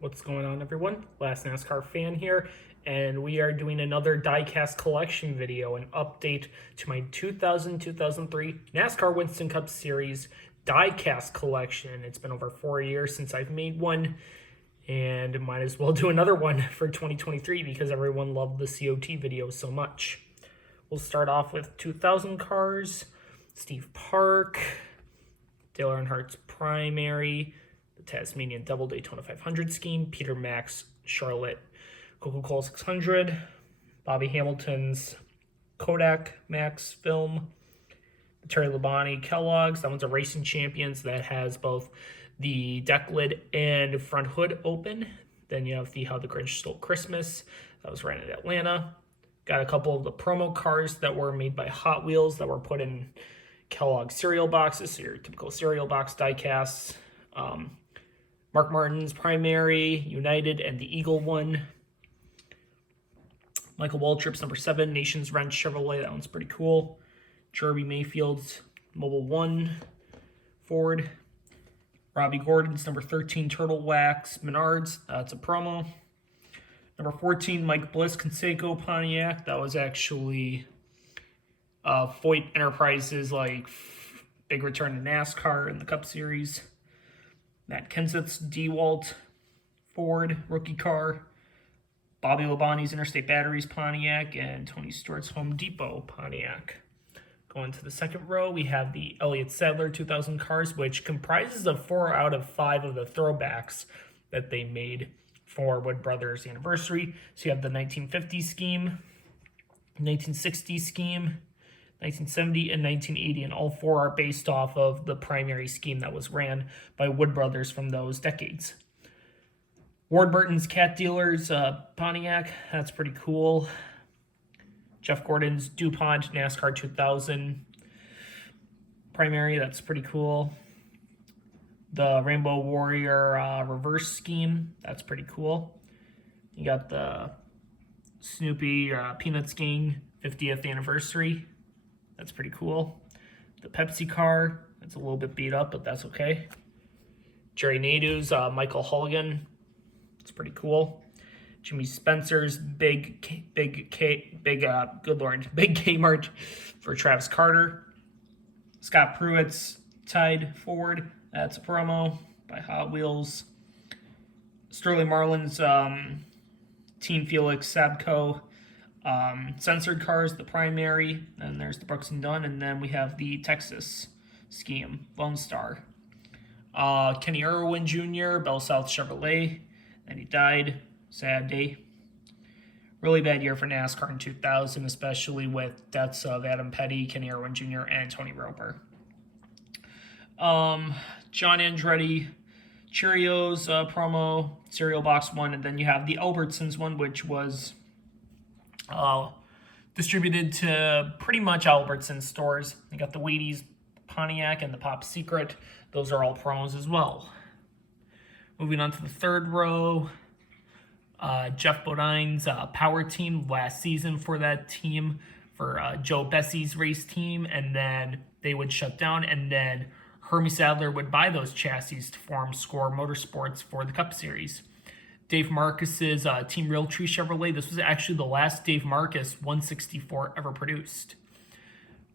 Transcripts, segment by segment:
What's going on, everyone? Last NASCAR fan here, and we are doing another Diecast collection video, an update to my 2000-2003 NASCAR Winston Cup Series Diecast collection. It's been over 4 years since I've made one, and might as well do another one for 2023 because everyone loved the COT video so much. We'll start off with 2000 cars, Steve Park, Dale Earnhardt's primary, the Tasmanian Double Daytona 500 scheme, Peter Max Charlotte Coca-Cola 600, Bobby Hamilton's Kodak Max film, the Terry Labonte Kellogg's. That one's a Racing Champions that has both the deck lid and front hood open. Then you have the How the Grinch Stole Christmas. That was ran in Atlanta. Got a couple of the promo cars that were made by Hot Wheels that were put in Kellogg cereal boxes, so your typical cereal box diecasts. Mark Martin's primary, United, and the Eagle one. Michael Waltrip's number 7, Nations Wrench Chevrolet. That one's pretty cool. Jeremy Mayfield's Mobile 1 Ford. Robbie Gordon's number 13, Turtle Wax Menards. That's a promo. Number 14, Mike Bliss Conseco Pontiac. That was actually Foyt Enterprises, big return to NASCAR in the Cup Series. Matt Kenseth's DeWalt Ford rookie car. Bobby Labonte's Interstate Batteries Pontiac, and Tony Stewart's Home Depot Pontiac. Going to the second row, we have the Elliott Sadler 2000 cars, which comprises of 4 out of 5 of the throwbacks that they made for Wood Brothers anniversary. So you have the 1950 scheme, 1960 scheme, 1970, and 1980, and all 4 are based off of the primary scheme that was ran by Wood Brothers from those decades. Ward Burton's Cat Dealers Pontiac, that's pretty cool. Jeff Gordon's DuPont NASCAR 2000 primary, that's pretty cool. The Rainbow Warrior reverse scheme, that's pretty cool. You got the Snoopy Peanuts Gang 50th anniversary. That's pretty cool. The Pepsi car, it's a little bit beat up, but that's okay. Jerry Nadeau's Michael Hulligan, it's pretty cool. Jimmy Spencer's big Kmart for Travis Carter. Scott Pruitt's Tide Ford, that's a promo by Hot Wheels. Sterling Marlin's Team Felix Sabco censored cars, the primary. Then there's the Brooks and Dunn, and then we have the Texas scheme, Lone Star. Kenny Irwin Jr., Bell South Chevrolet, and he died. Sad day. Really bad year for NASCAR in 2000, especially with deaths of Adam Petty, Kenny Irwin Jr., and Tony Roper. John Andretti Cheerios promo, cereal box one, and then you have the Albertsons one, which was distributed to pretty much Albertsons stores. You got the Wheaties Pontiac and the Pop Secret. Those are all promos as well. Moving on to the third row, Jeff Bodine's Power Team last season for that team, for Joe Bessie's race team, and then they would shut down, and then Hermie Sadler would buy those chassis to form Score Motorsports for the Cup Series. Dave Marcus's Team Realtree Chevrolet. This was actually the last Dave Marcus 164 ever produced.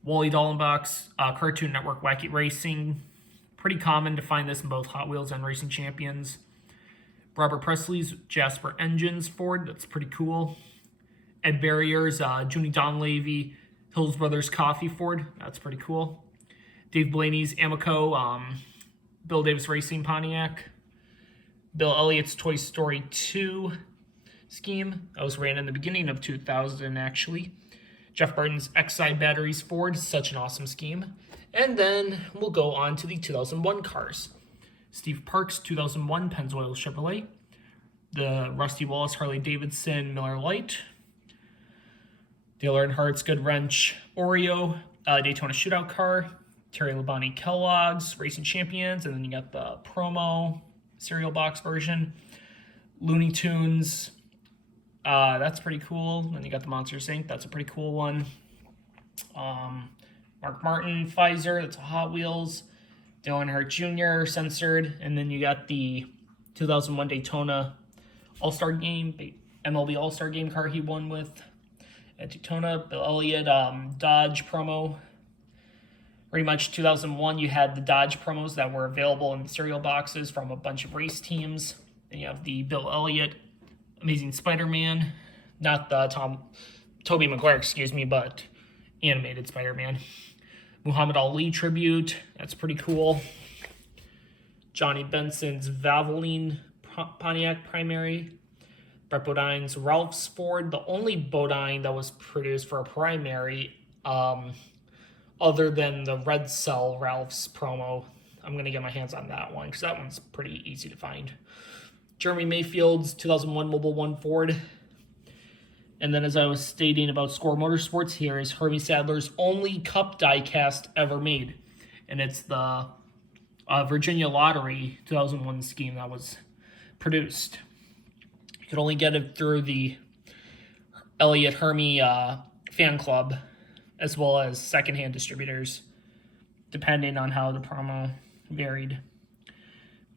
Wally Dallenbach's Cartoon Network Wacky Racing. Pretty common to find this in both Hot Wheels and Racing Champions. Robert Presley's Jasper Engines Ford. That's pretty cool. Ed Barrier's Junie Donlavey Hills Brothers Coffee Ford. That's pretty cool. Dave Blaney's Amoco Bill Davis Racing Pontiac. Bill Elliott's Toy Story 2 scheme. That was ran in the beginning of 2000, actually. Jeff Burton's Exide Batteries Ford. Such an awesome scheme. And then we'll go on to the 2001 cars. Steve Park's 2001 Pennzoil Chevrolet. The Rusty Wallace Harley Davidson Miller Lite. Dale Earnhardt's Good Wrench Oreo Daytona Shootout car. Terry Labonte Kellogg's Racing Champions. And then you got the promo cereal box version. Looney Tunes. That's pretty cool. Then you got the Monsters Inc. That's a pretty cool one. Mark Martin Pfizer. That's a Hot Wheels. Dale Earnhardt Jr. censored. And then you got the 2001 Daytona All-Star Game, MLB All-Star Game car he won with at Daytona. Bill Elliott Dodge promo. Pretty much 2001, you had the Dodge promos that were available in the cereal boxes from a bunch of race teams. Then you have the Bill Elliott Amazing Spider-Man, not the Tobey Maguire, but animated Spider-Man. Muhammad Ali tribute, that's pretty cool. Johnny Benson's Valvoline Pontiac primary. Brett Bodine's Ralph's Ford, the only Bodine that was produced for a primary, other than the Red Cell Ralph's promo. I'm going to get my hands on that one because that one's pretty easy to find. Jeremy Mayfield's 2001 Mobile One Ford. And then as I was stating about Score Motorsports, here is Hermie Sadler's only Cup diecast ever made. And it's the Virginia Lottery 2001 scheme that was produced. You could only get it through the Elliott Hermie fan club, as well as secondhand distributors, depending on how the promo varied.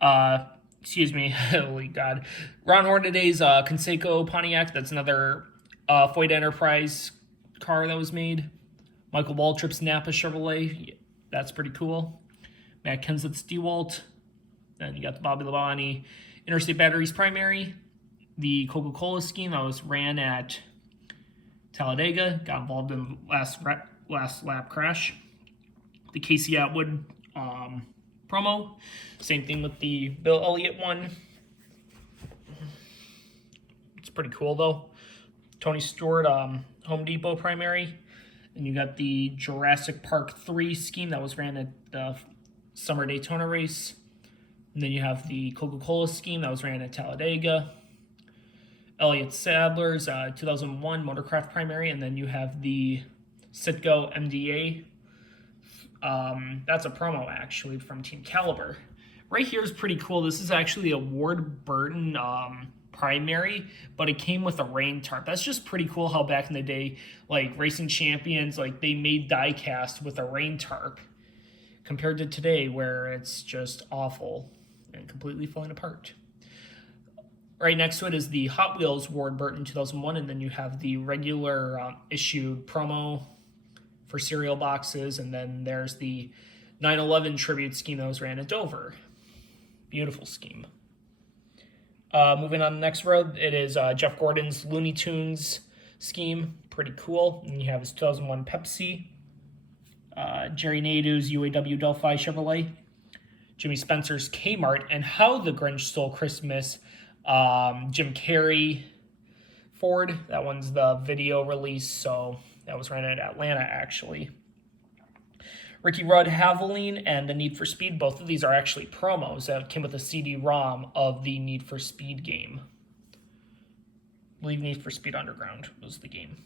Holy God. Ron Hornaday's Conseco Pontiac, that's another Foyt Enterprise car that was made. Michael Waltrip's Napa Chevrolet, that's pretty cool. Matt Kenseth's DeWalt. Then you got the Bobby Labonte Interstate Batteries primary. The Coca-Cola scheme that was ran at Talladega, got involved in the last lap crash. The Casey Atwood promo, same thing with the Bill Elliott one. It's pretty cool though. Tony Stewart Home Depot primary. And you got the Jurassic Park 3 scheme that was ran at the Summer Daytona race. And then you have the Coca-Cola scheme that was ran at Talladega. Elliott Sadler's 2001 Motorcraft primary, and then you have the Citgo MDA. That's a promo actually from Team Caliber. Right here is pretty cool. This is actually a Ward Burton primary, but it came with a rain tarp. That's just pretty cool how back in the day, like Racing Champions, like they made diecast with a rain tarp compared to today where it's just awful and completely falling apart. Right next to it is the Hot Wheels Ward Burton 2001, and then you have the regular issued promo for cereal boxes, and then there's the 9/11 tribute scheme that was ran at Dover. Beautiful scheme. Moving on to the next row, it is Jeff Gordon's Looney Tunes scheme. Pretty cool. And you have his 2001 Pepsi. Jerry Nadeau's UAW Delphi Chevrolet. Jimmy Spencer's Kmart, and How the Grinch Stole Christmas. Jim Carrey Ford, that one's the video release, so that was ran at Atlanta actually. Ricky Rudd Haviline and the Need for Speed, both of these are actually promos that came with a CD-ROM of the Need for Speed game. I believe Need for Speed Underground was the game.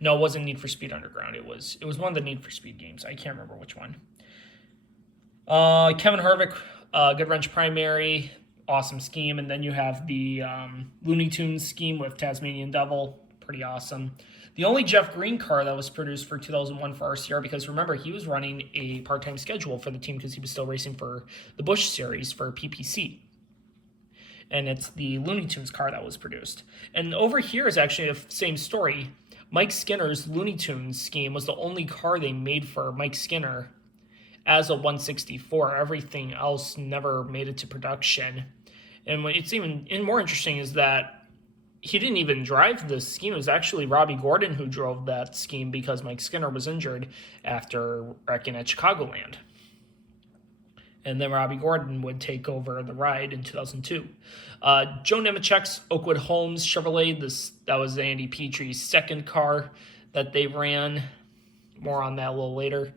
No, it wasn't Need for Speed Underground. It was one of the Need for Speed games. I can't remember which one. Kevin Harvick, Good Wrench primary. Awesome scheme. And then you have the Looney Tunes scheme with Tasmanian Devil. Pretty awesome. The only Jeff Green car that was produced for 2001 for RCR, because remember, he was running a part-time schedule for the team because he was still racing for the Busch Series for PPC. And it's the Looney Tunes car that was produced. And over here is actually the same story. Mike Skinner's Looney Tunes scheme was the only car they made for Mike Skinner as a 164. Everything else never made it to production. And what's even more interesting is that he didn't even drive this scheme. It was actually Robbie Gordon who drove that scheme because Mike Skinner was injured after wrecking at Chicagoland. And then Robbie Gordon would take over the ride in 2002. Joe Nemechek's Oakwood Homes Chevrolet. That was Andy Petrie's second car that they ran. More on that a little later.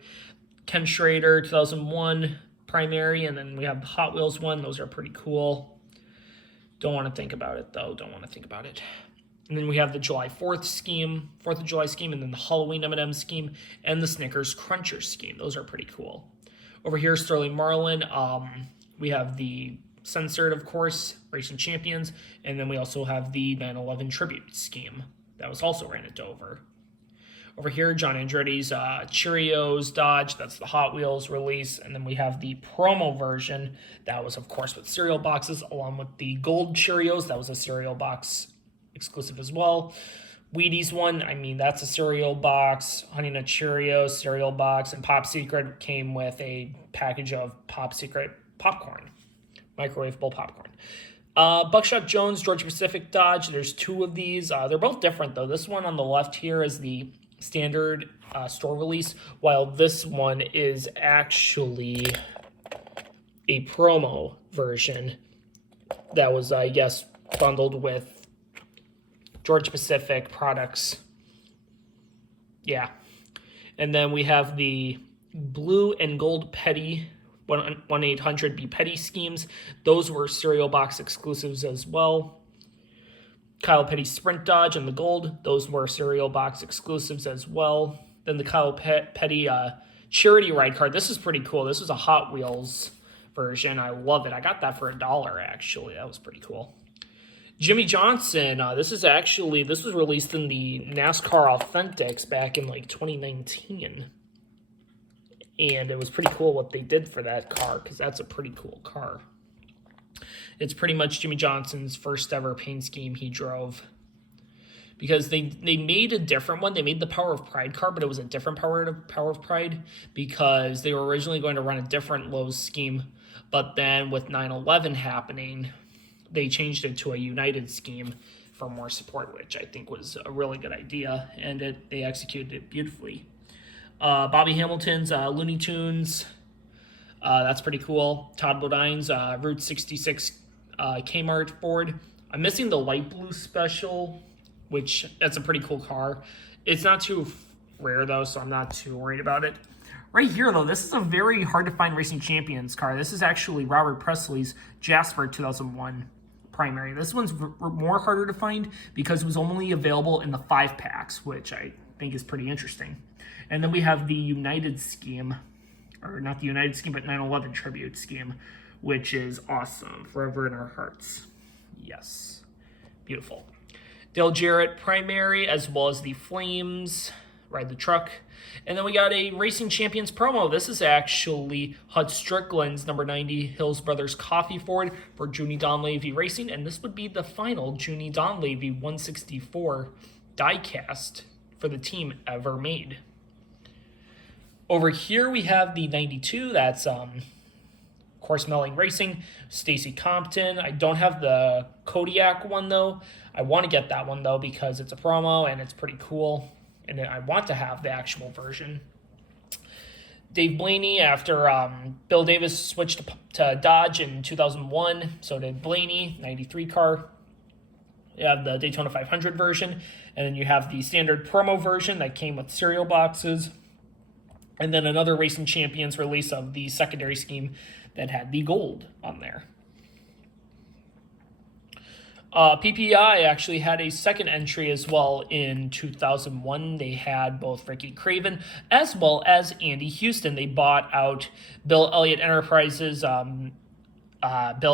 Ken Schrader, 2001 primary, and then we have the Hot Wheels one. Those are pretty cool. Don't want to think about it, though. Don't want to think about it. And then we have the July 4th scheme, 4th of July scheme, and then the Halloween M&M scheme, and the Snickers Cruncher scheme. Those are pretty cool. Over here, Sterling Marlin. We have the Censored, of course, Racing Champions, and then we also have the 9/11 Tribute scheme that was also ran at Dover. Over here, John Andretti's Cheerios Dodge. That's the Hot Wheels release. And then we have the promo version. That was, of course, with cereal boxes, along with the Gold Cheerios. That was a cereal box exclusive as well. Wheaties one, I mean, that's a cereal box. Honey Nut Cheerios, cereal box. And Pop Secret came with a package of Pop Secret popcorn, microwavable popcorn. Buckshot Jones, Georgia Pacific Dodge. There's two of these. They're both different, though. This one on the left here is the standard store release, while this one is actually a promo version that was, I guess, bundled with Georgia Pacific products. Yeah. And then we have the blue and gold petty 1-800 Petty schemes. Those were cereal box exclusives as well. Kyle Petty Sprint Dodge and the gold. Those were cereal box exclusives as well. Then the Kyle Petty Charity Ride card. This is pretty cool. This was a Hot Wheels version. I love it. I got that for $1, actually. That was pretty cool. Jimmy Johnson, this was released in the NASCAR Authentics back in like 2019. And it was pretty cool what they did for that car, because that's a pretty cool car. It's pretty much Jimmy Johnson's first ever paint scheme he drove. Because they made a different one. They made the Power of Pride car, but it was a different Power of Pride, because they were originally going to run a different Lowe's scheme. But then with 9/11 happening, they changed it to a United scheme for more support, which I think was a really good idea, and they executed it beautifully. Bobby Hamilton's Looney Tunes, that's pretty cool. Todd Bodine's Route 66 Kmart Ford. I'm missing the light blue special, which that's a pretty cool car. It's not too rare, though, so I'm not too worried about it. Right here, though, this is a very hard-to-find Racing Champions car. This is actually Robert Presley's Jasper 2001 primary. This one's more harder to find because it was only available in the 5-packs, which I think is pretty interesting. And then we have the United scheme, or not the United scheme, but 9/11 tribute scheme, which is awesome. Forever in our hearts. Yes. Beautiful. Dale Jarrett primary, as well as the Flames, Ride the Truck. And then we got a Racing Champions promo. This is actually Hut Strickland's number 90 Hills Brothers Coffee Ford for Junie Donlavey Racing. And this would be the final Junie Donlavey 164 diecast for the team ever made. Over here we have the 92. That's Course Melling Racing, Stacy Compton. I don't have the Kodiak one, though. I want to get that one, though, because it's a promo and it's pretty cool. And I want to have the actual version. Dave Blaney, after Bill Davis switched to Dodge in 2001, so did Blaney, 93 car. You have the Daytona 500 version, and then you have the standard promo version that came with cereal boxes, and then another Racing Champions release of the secondary scheme that had the gold on there. PPI actually had a second entry as well in 2001. They had both Ricky Craven as well as Andy Houston. They bought out Bill Elliott Enterprises, Bill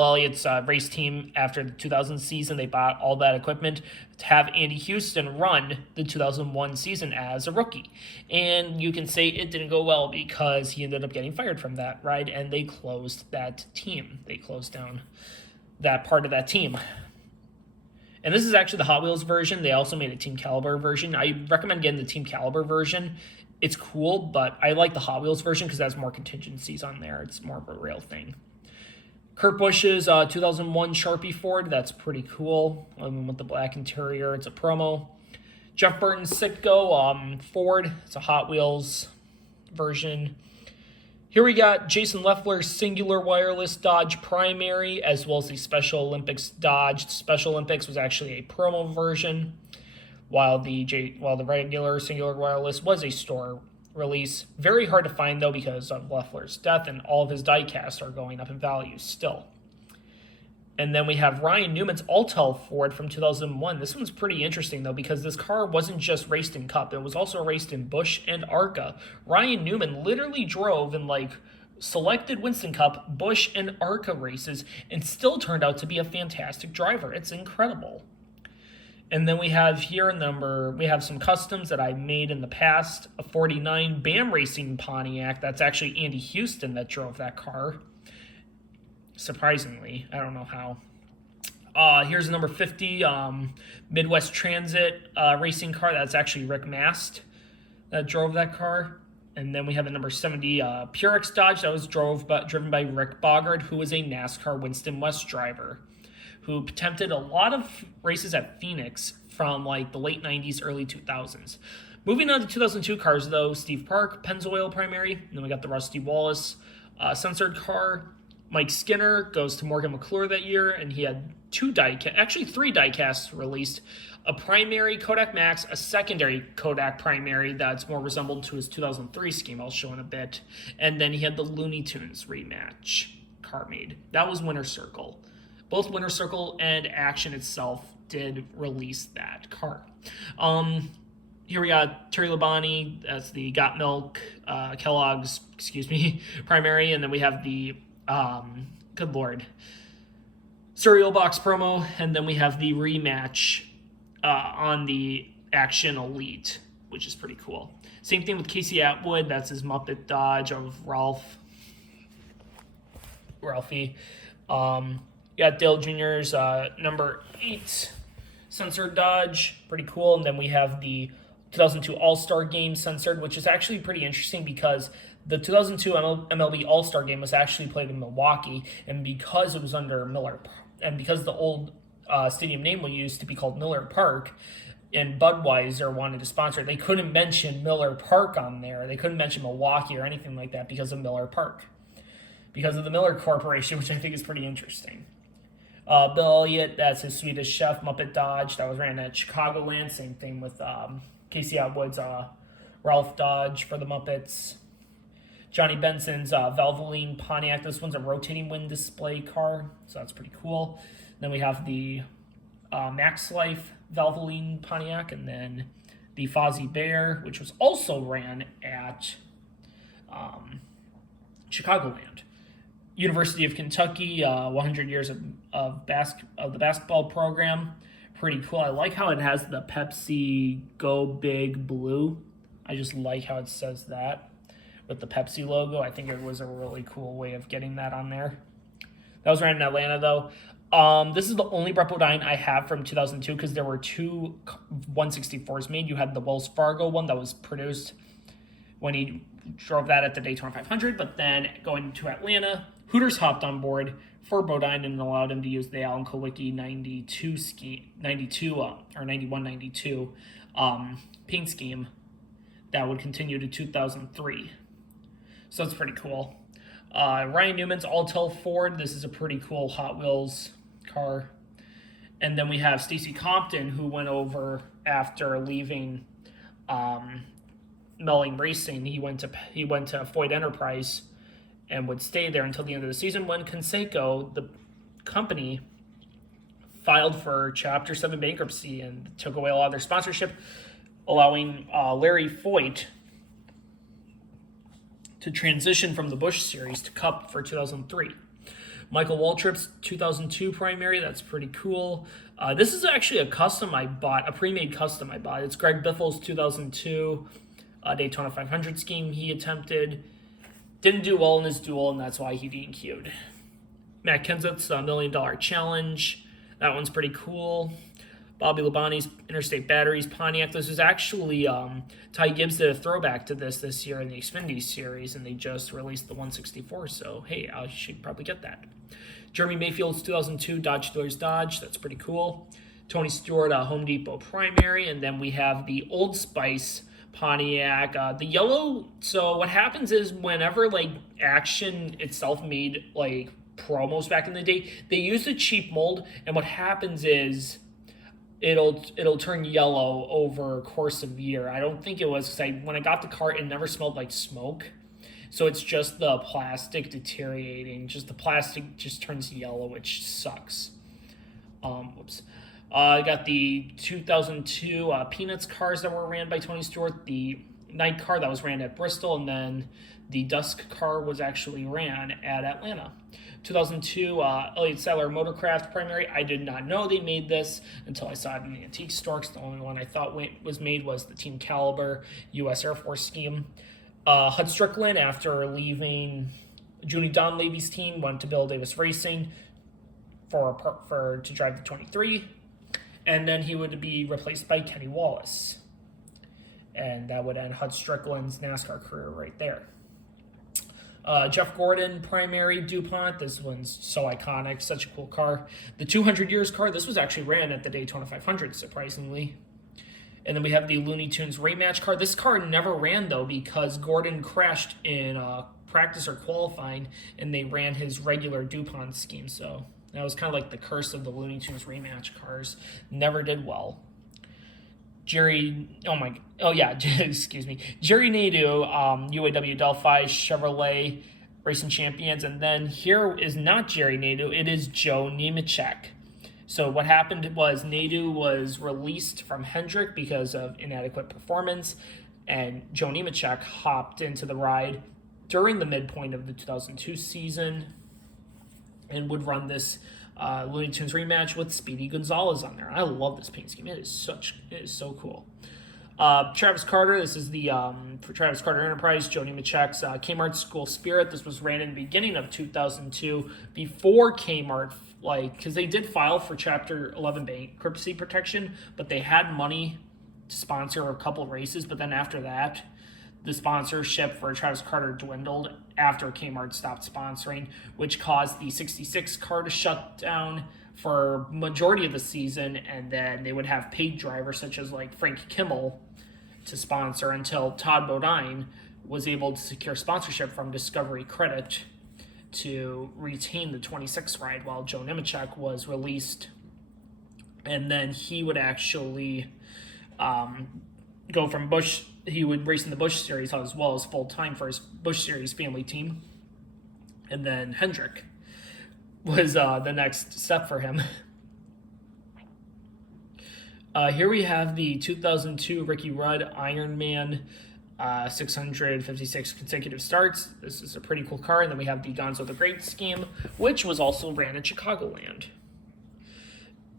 Elliott's race team after the 2000 season. They bought all that equipment to have Andy Houston run the 2001 season as a rookie. And you can say it didn't go well because he ended up getting fired from that ride, and they closed that team. They closed down that part of that team. And this is actually the Hot Wheels version. They also made a Team Caliber version. I recommend getting the Team Caliber version. It's cool, but I like the Hot Wheels version because it has more contingencies on there. It's more of a real thing. Kurt Busch's 2001 Sharpie Ford. That's pretty cool. With the black interior. It's a promo. Jeff Burton's Citgo Ford. It's a Hot Wheels version. Here we got Jason Leffler's Singular Wireless Dodge Primary, as well as the Special Olympics Dodge. The Special Olympics was actually a promo version, while the regular Singular Wireless was a store release. Very hard to find, though, because of Leffler's death, and all of his diecasts are going up in value still. And then we have Ryan Newman's Altel Ford from 2001. This one's pretty interesting, though, because this car wasn't just raced in Cup. It was also raced in Busch and ARCA. Ryan Newman literally drove in, selected Winston Cup, Busch, and ARCA races and still turned out to be a fantastic driver. It's incredible. And then we have here we have some customs that I made in the past. A 49 BAM Racing Pontiac. That's actually Andy Houston that drove that car. Surprisingly, I don't know how. Here's a number 50 Midwest Transit racing car. That's actually Rick Mast that drove that car. And then we have a number 70 Purex Dodge that was driven by Rick Bogard, who was a NASCAR Winston West driver, who attempted a lot of races at Phoenix from like the late 90s, early 2000s. Moving on to 2002 cars, though, Steve Park, Pennzoil primary. And then we got the Rusty Wallace censored car. Mike Skinner goes to Morgan McClure that year, and he had three diecasts released. A primary Kodak Max, a secondary Kodak primary that's more resembled to his 2003 scheme, I'll show in a bit. And then he had the Looney Tunes rematch car made. That was Winter Circle. Both Winter Circle and Action itself did release that car. Here we got Terry Labonte, that's the Got Milk, Kellogg's, primary, and then we have the good lord, cereal box promo, and then we have the rematch on the Action Elite, which is pretty cool. Same thing with Casey Atwood, that's his Muppet Dodge of Ralphie. Got Dale Jr.'s number 8 censored Dodge, pretty cool. And then we have the 2002 All-Star Game censored, which is actually pretty interesting because the 2002 MLB All-Star Game was actually played in Milwaukee, and because it was under Miller, and because the old stadium name was used to be called Miller Park, and Budweiser wanted to sponsor it, they couldn't mention Miller Park on there. They couldn't mention Milwaukee or anything like that because of Miller Park, because of the Miller Corporation, which I think is pretty interesting. Bill Elliott, that's his Swedish Chef Muppet Dodge that was ran at Chicagoland. Same thing with Casey Atwood's Ralph Dodge for the Muppets. Johnny Benson's Valvoline Pontiac. This one's a rotating wind display car, so that's pretty cool. Then we have the Max Life Valvoline Pontiac, and then the Fozzie Bear, which was also ran at Chicagoland. University of Kentucky, 100 years of the basketball program. Pretty cool. I like how it has the Pepsi Go Big Blue. I just like how it says that with the Pepsi logo. I think it was a really cool way of getting that on there. That was ran in Atlanta, though. This is the only Repodyne I have from 2002 because there were 2 164s made. You had the Wells Fargo one that was produced when he drove that at the Daytona 500, but then going to Atlanta, Hooters hopped on board for Bodine and allowed him to use the Alan Kulwicki 91-92 paint scheme that would continue to 2003. So that's pretty cool. Ryan Newman's Alltel Ford. This is a pretty cool Hot Wheels car. And then we have Stacy Compton, who went over after leaving Melling Racing. He went to Foyt Enterprise and would stay there until the end of the season when Conseco, the company, filed for Chapter 7 bankruptcy and took away a lot of their sponsorship, allowing Larry Foyt to transition from the Busch Series to Cup for 2003. Michael Waltrip's 2002 primary, that's pretty cool. This is actually a custom I bought, a pre-made custom I bought. It's Greg Biffle's 2002 Daytona 500 scheme he attempted. Didn't do well in his duel, and that's why he DQ'd. Matt Kenseth's $1 Million Challenge. That one's pretty cool. Bobby Labonte's Interstate Batteries Pontiac. This was actually, Ty Gibbs did a throwback to this year in the Xfinity Series, and they just released the 164, so hey, I should probably get that. Jeremy Mayfield's 2002 Dodge Dealers Dodge. That's pretty cool. Tony Stewart, Home Depot Primary, and then we have the Old Spice Pontiac, the yellow. So what happens is whenever like Action itself made like promos back in the day, they used a cheap mold, and what happens is it'll turn yellow over a course of year. I don't think it was because when I got the car, it never smelled like smoke. So it's just the plastic deteriorating. Just the plastic just turns yellow, which sucks. I got the 2002 Peanuts cars that were ran by Tony Stewart, the night car that was ran at Bristol, and then the dusk car was actually ran at Atlanta. 2002 Elliott Sadler Motorcraft Primary. I did not know they made this until I saw it in the antique store. The only one I thought was made was the Team Caliber U.S. Air Force scheme. Hud Strickland, after leaving Junie Donleavy's team, went to Bill Davis Racing to drive the 23, and then he would be replaced by Kenny Wallace, and that would end Hud Strickland's NASCAR career right there. Jeff Gordon Primary DuPont. This one's so iconic, such a cool car. The 200 Years car. This was actually ran at the Daytona 500, surprisingly. And then we have the Looney Tunes rematch car. This car never ran, though, because Gordon crashed in practice or qualifying, and they ran his regular DuPont scheme. So that was kind of like the curse of the Looney Tunes rematch cars. Never did well. Jerry Nadeau, UAW Delphi Chevrolet Racing Champions. And then here is not Jerry Nadeau, it is Joe Nemechek. So what happened was Nadeau was released from Hendrick because of inadequate performance, and Joe Nemechek hopped into the ride during the midpoint of the 2002 season and would run this Looney Tunes rematch with Speedy Gonzalez on there. I love this paint scheme. It is so cool. Travis Carter. This is the for Travis Carter Enterprise. Joe Nemechek's Kmart School Spirit. This was ran in the beginning of 2002 before Kmart, because they did file for Chapter 11 bankruptcy protection, but they had money to sponsor a couple of races. But then after that, the sponsorship for Travis Carter dwindled after Kmart stopped sponsoring, which caused the 66 car to shut down for majority of the season, and then they would have paid drivers such as like Frank Kimmel to sponsor until Todd Bodine was able to secure sponsorship from Discovery Credit to retain the 26 ride while Joe Nemechek was released. And then he would actually go from Busch. He would race in the Busch Series as well as full-time for his Busch Series family team. And then Hendrick was the next step for him. Here we have the 2002 Ricky Rudd Ironman 656 consecutive starts. This is a pretty cool car. And then we have the Gonzo the Great scheme, which was also ran in Chicagoland.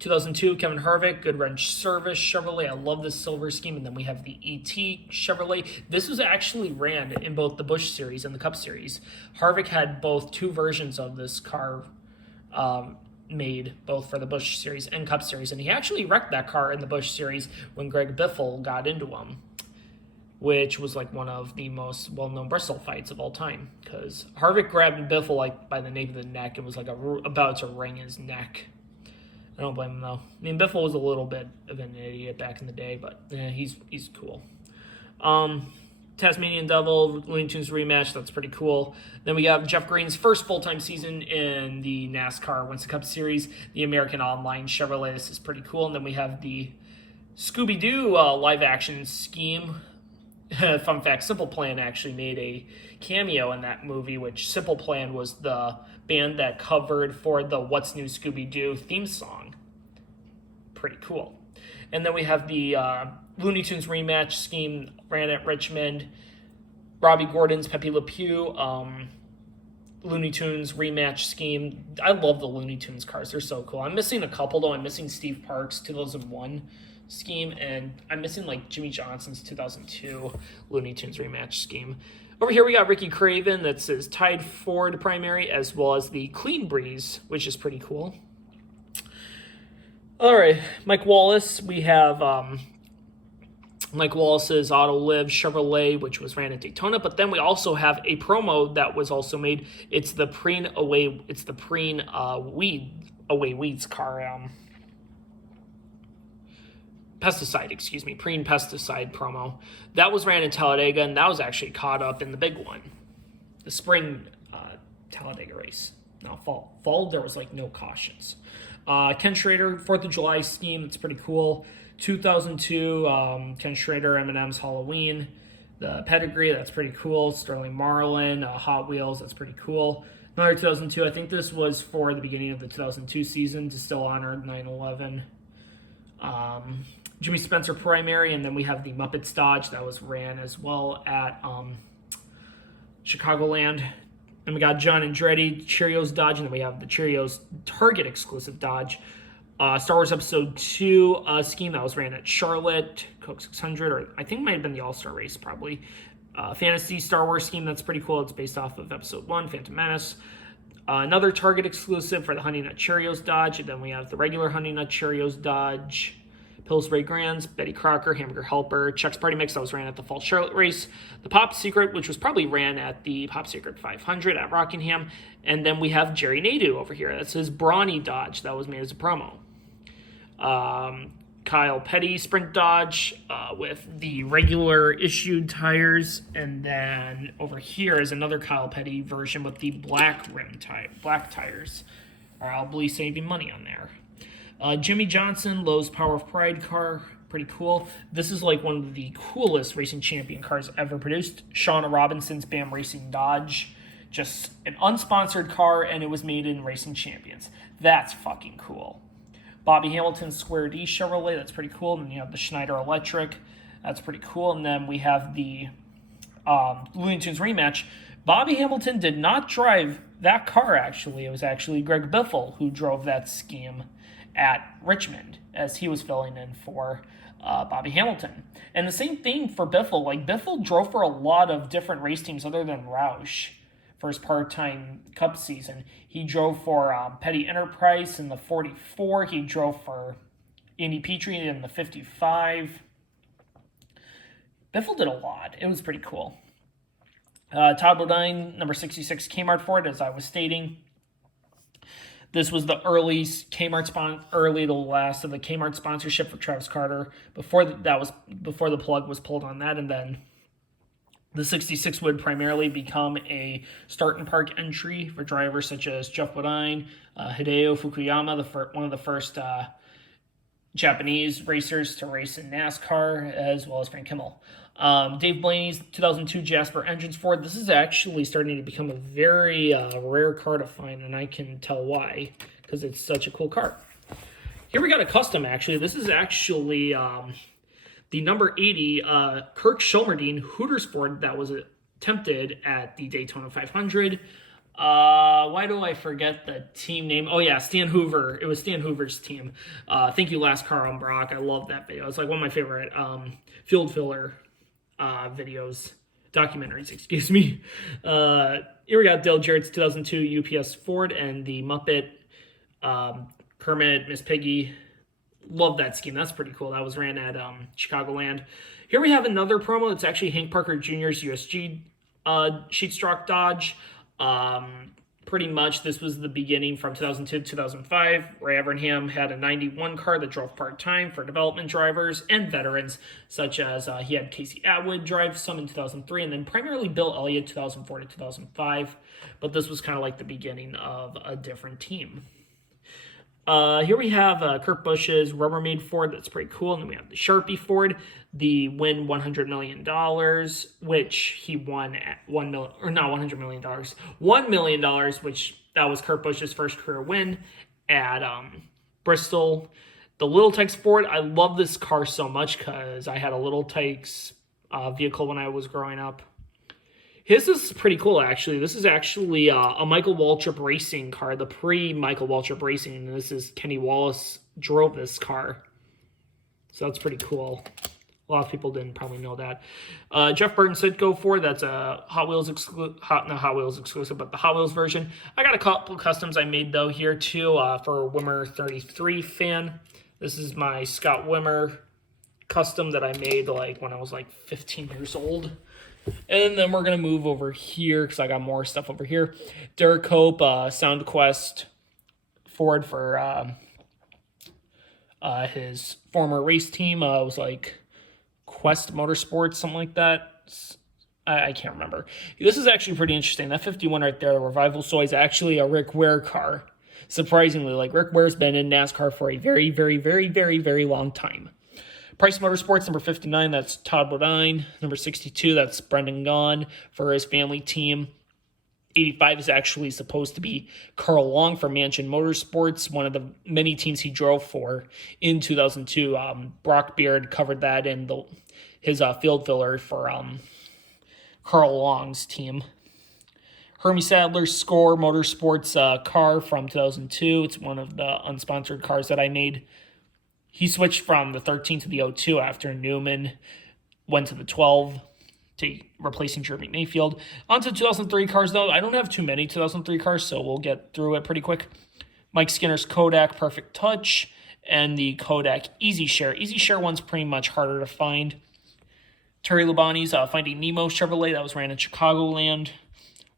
2002, Kevin Harvick, Good Wrench Service Chevrolet. I love this silver scheme. And then we have the ET Chevrolet. This was actually ran in both the Busch Series and the Cup Series. Harvick had both two versions of this car made, both for the Busch Series and Cup Series. And he actually wrecked that car in the Busch Series when Greg Biffle got into him, which was like one of the most well-known Bristol fights of all time, because Harvick grabbed Biffle like by the nape of the neck and was like about to wring his neck. I don't blame him, though. I mean, Biffle was a little bit of an idiot back in the day, but yeah, he's cool. Tasmanian Devil, Looney Tunes rematch, that's pretty cool. Then we have Jeff Green's first full-time season in the NASCAR Winston Cup Series, the American Online Chevrolet. This is pretty cool. And then we have the Scooby-Doo live-action scheme. Fun fact, Simple Plan actually made a cameo in that movie, which Simple Plan was the band that covered for the What's New Scooby-Doo theme song. Pretty cool. And then we have the Looney Tunes rematch scheme ran at Richmond. Robbie Gordon's Pepe Le Pew Looney Tunes rematch scheme. I love the Looney Tunes cars. They're so cool. I'm missing a couple, though. I'm missing Steve Parks' 2001 scheme, and I'm missing like Jimmy Johnson's 2002 Looney Tunes rematch scheme. Over here we got Ricky Craven. That's his Tide Ford primary, as well as the Clean Breeze, which is pretty cool. All right, Mike Wallace. We have Mike Wallace's Auto Live Chevrolet, which was ran at Daytona. But then we also have a promo that was also made. It's the Preen Away. It's the Preen Away Weeds car. Preen pesticide promo. That was ran in Talladega, and that was actually caught up in the big one, the spring Talladega race. Now, fall, there was like no cautions. Ken Schrader, 4th of July scheme, it's pretty cool. 2002, Ken Schrader, M&M's Halloween. The pedigree, that's pretty cool. Sterling Marlin, Hot Wheels, that's pretty cool. Another 2002, I think this was for the beginning of the 2002 season to still honor 9/11. Jimmy Spencer primary, and then we have the Muppets Dodge that was ran as well at Chicagoland. And we got John Andretti Cheerios Dodge, and then we have the Cheerios Target exclusive Dodge. Star Wars Episode 2 scheme that was ran at Charlotte, Coke 600, or I think it might have been the All-Star race probably. Fantasy Star Wars scheme that's pretty cool. It's based off of Episode 1, Phantom Menace. Another Target exclusive for the Honey Nut Cheerios Dodge, and then we have the regular Honey Nut Cheerios Dodge. Pillsbury Grands, Betty Crocker, Hamburger Helper, Chex Party Mix that was ran at the Fall Charlotte race, the Pop Secret, which was probably ran at the Pop Secret 500 at Rockingham, and then we have Jerry Nadeau over here. That's his Brawny Dodge that was made as a promo. Kyle Petty Sprint Dodge with the regular issued tires, and then over here is another Kyle Petty version with the black tires. Probably saving money on there. Jimmy Johnson, Lowe's Power of Pride car, pretty cool. This is like one of the coolest racing champion cars ever produced. Shauna Robinson's BAM Racing Dodge, just an unsponsored car, and it was made in Racing Champions. That's fucking cool. Bobby Hamilton's Square D Chevrolet, that's pretty cool. And then you have the Schneider Electric, that's pretty cool. And then we have the Looney Tunes rematch. Bobby Hamilton did not drive that car, actually. It was actually Greg Biffle who drove that scheme at Richmond as he was filling in for Bobby Hamilton. And the same thing for Biffle. Like, Biffle drove for a lot of different race teams other than Roush for his part-time Cup season. He drove for Petty Enterprise in the 44. He drove for Andy Petrie in the 55. Biffle did a lot. It was pretty cool. Todd Bodine, number 66 Kmart Ford, as I was stating. This was the early the last of the Kmart sponsorship for Travis Carter. Before the plug was pulled on that, and then the 66 would primarily become a start and park entry for drivers such as Jeff Bodine, Hideo Fukuyama, one of the first Japanese racers to race in NASCAR, as well as Frank Kimmel. Dave Blaney's 2002 Jasper Engines Ford. This is actually starting to become a very rare car to find, and I can tell why, because it's such a cool car. Here we got a custom, actually. This is actually the number 80 Kirk Shelmerdine Hooters Ford that was attempted at the Daytona 500. Why do I forget the team name? Oh yeah, Stan Hoover. It was Stan Hoover's team. Thank you, Last Car on Brock. I love that video. It's like one of my favorite field filler documentaries, excuse me. Here we got Dale Jarrett's 2002 UPS Ford and the Muppet Kermit, Miss Piggy. Love that scheme. That's pretty cool. That was ran at Chicagoland. Here we have another promo. It's actually Hank Parker Jr.'s USG Sheetstrock Dodge. Pretty much this was the beginning from 2002 to 2005. Ray Evernham had a 91 car that drove part-time for development drivers and veterans, such as he had Casey Atwood drive some in 2003, and then primarily Bill Elliott 2004 to 2005. But this was kind of like the beginning of a different team. Here we have Kurt Busch's Rubbermaid Ford. That's pretty cool. And then we have the Sharpie Ford, the Win $100 million, which he won at $1 million, which that was Kurt Busch's first career win at Bristol. The Little Tykes Ford, I love this car so much because I had a Little Tykes vehicle when I was growing up. His is pretty cool, actually. This is actually a Michael Waltrip Racing car, the pre-Michael Waltrip Racing. And this is Kenny Wallace drove this car. So that's pretty cool. A lot of people didn't probably know that. Jeff Burton Sitco Ford, that's a Hot Wheels exclusive, but the Hot Wheels version. I got a couple customs I made, though, here, too, for Wimmer 33 fan. This is my Scott Wimmer custom that I made, like, when I was, like, 15 years old. And then we're going to move over here because I got more stuff over here. Derek Hope, SoundQuest Ford for his former race team. It was like Quest Motorsports, something like that. I can't remember. This is actually pretty interesting. That 51 right there, the Revival Soy, is actually a Rick Ware car. Surprisingly, like Rick Ware's been in NASCAR for a very, very, very, very, very long time. Price Motorsports, number 59, that's Todd Bodine. Number 62, that's Brendan Gaughan for his family team. 85 is actually supposed to be Carl Long from Mansion Motorsports, one of the many teams he drove for in 2002. Brock Beard covered that in his field filler for Carl Long's team. Hermie Sadler's Score Motorsports car from 2002. It's one of the unsponsored cars that I made. He switched from the 13 to the 02 after Newman went to the 12, replacing Jeremy Mayfield. On to 2003 cars, though. I don't have too many 2003 cars, so we'll get through it pretty quick. Mike Skinner's Kodak Perfect Touch and the Kodak Easy Share. Easy Share one's pretty much harder to find. Terry Labonte's Finding Nemo Chevrolet. That was ran in Chicagoland.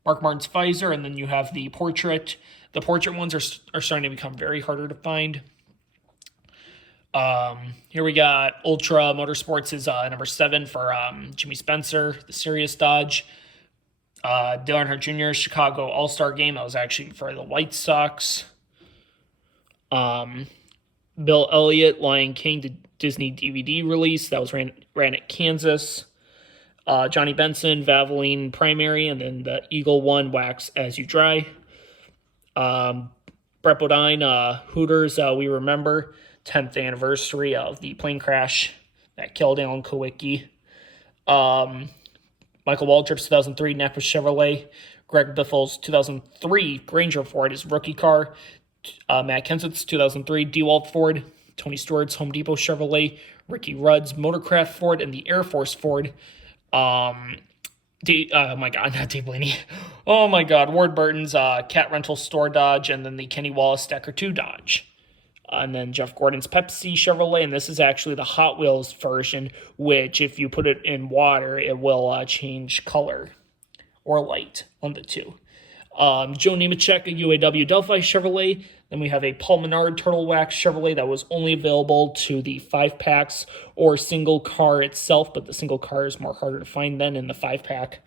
Mark Martin's Pfizer, and then you have the Portrait. The Portrait ones are starting to become very harder to find. Here we got Ultra Motorsports is number 7 for Jimmy Spencer, the Sirius Dodge. Dale Earnhardt Jr. Chicago All-Star Game. That was actually for the White Sox. Bill Elliott Lion King Disney DVD release. That was ran at Kansas. Johnny Benson Valvoline Primary, and then the Eagle One Wax As You Dry. Brett Bodine Hooters We Remember. 10th anniversary of the plane crash that killed Alan Kowicki. Michael Waltrip's 2003 Napa Chevrolet. Greg Biffle's 2003 Granger Ford, his rookie car. Matt Kenseth's 2003 DeWalt Ford. Tony Stewart's Home Depot Chevrolet. Ricky Rudd's Motorcraft Ford and the Air Force Ford. Oh my God, not Dave Blaney. Oh my God, Ward Burton's Cat Rental Store Dodge, and then the Kenny Wallace Decker 2 Dodge. And then Jeff Gordon's Pepsi Chevrolet, and this is actually the Hot Wheels version, which if you put it in water, it will change color or light on the two. Joe Nemechek, a UAW Delphi Chevrolet. Then we have a Paul Menard Turtle Wax Chevrolet that was only available to the 5-packs or single car itself, but the single car is more harder to find than in the 5-pack.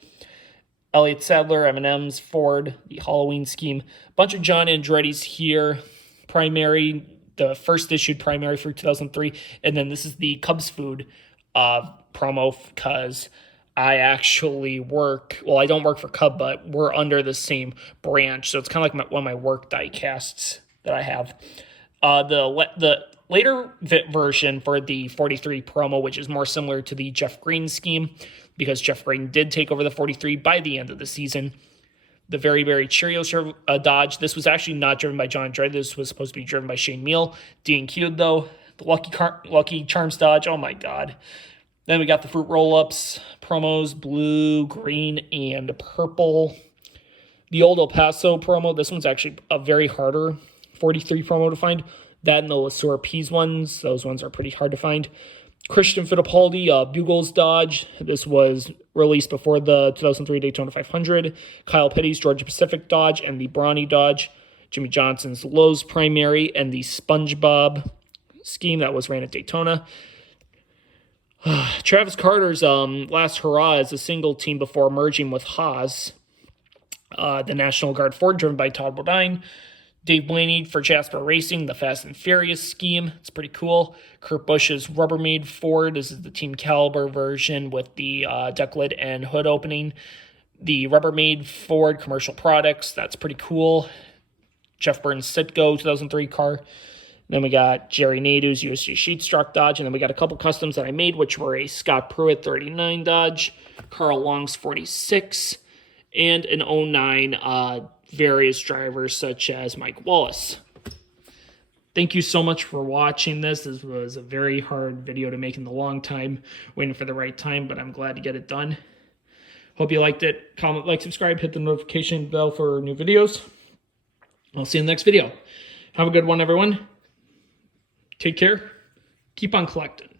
Elliott Sadler, M&M's Ford, the Halloween Scheme. Bunch of John Andretti's here. Primary, the first issued primary for 2003. And then this is the Cubs Food promo because I actually I don't work for Cub, but we're under the same branch. So it's kind of like one of my work diecasts that I have. The later version for the 43 promo, which is more similar to the Jeff Green scheme, because Jeff Green did take over the 43 by the end of the season. The Very, Very Cheerios Dodge. This was actually not driven by John Andretti. This was supposed to be driven by Shane Meal. DNQ'd, though. The Lucky Charms Dodge. Oh, my God. Then we got the Fruit Roll-Ups promos, blue, green, and purple. The Old El Paso promo. This one's actually a very harder 43 promo to find. That and the LeSueur Peas ones. Those ones are pretty hard to find. Christian Fittipaldi, Bugles Dodge. This was released before the 2003 Daytona 500. Kyle Petty's Georgia Pacific Dodge and the Brawny Dodge. Jimmy Johnson's Lowe's Primary and the SpongeBob scheme that was ran at Daytona. Travis Carter's last hurrah as a single team before merging with Haas. The National Guard Ford driven by Todd Bodine. Dave Blaney for Jasper Racing, the Fast and Furious scheme. It's pretty cool. Kurt Busch's Rubbermaid Ford. This is the Team Caliber version with the deck lid and hood opening. The Rubbermaid Ford Commercial Products. That's pretty cool. Jeff Burns Citgo 2003 car. Then we got Jerry Nadeau's USG Sheetstruck Dodge. And then we got a couple customs that I made, which were a Scott Pruitt 39 Dodge, Carl Long's 46, and an 09 various drivers such as Mike Wallace. Thank you so much for watching this. This was a very hard video to make in the long time, waiting for the right time, but I'm glad to get it done. Hope you liked it. Comment, like, subscribe, hit the notification bell for new videos. I'll see you in the next video. Have a good one, everyone. Take care. Keep on collecting.